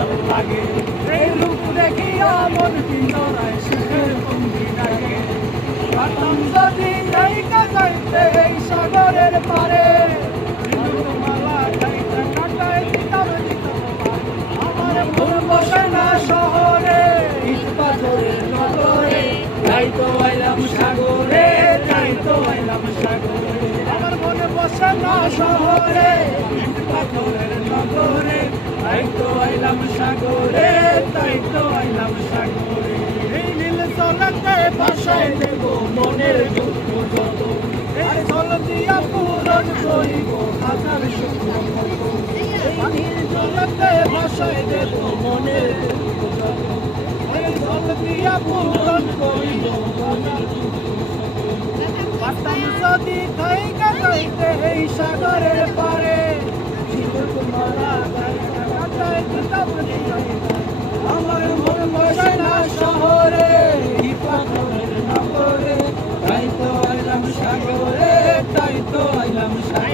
ভালো লাগে এই রূপ দেখিয়া মন পিঞ্জরায় সুখের ভঙ্গি লাগে পারতাম যদি যাইতে যাইতে এই সাগরের পারে মালা যাইতে কাটায় দিতাম আমার মন বসে না শহরে ইট পাথরের নগরে তাই তো আইলাম সাগরে তাই তো আইলাম সাগরে আমার মনে বসে না শহরে ইট পাথরের নগরে তাই তো আইলাম সাগরে তাই তো আইলাম সাগরে এই নীল জলকে ভাসায় দেব মনের দুঃখ যত এই জল দিয়া পূরণ করিব হাজার সুখ এই নীল জলকে ভাসায় দেব মনের দুঃখ যত এই জল দিয়া পূরণ করিব হাজার পারতাম যদি থাইকা যাইতে এই সাগরের পারে আমার মন বসে না শহরে পাথরের নগরে তাই তো আইলাম সাগরে তাই তো আইলাম সাগরে।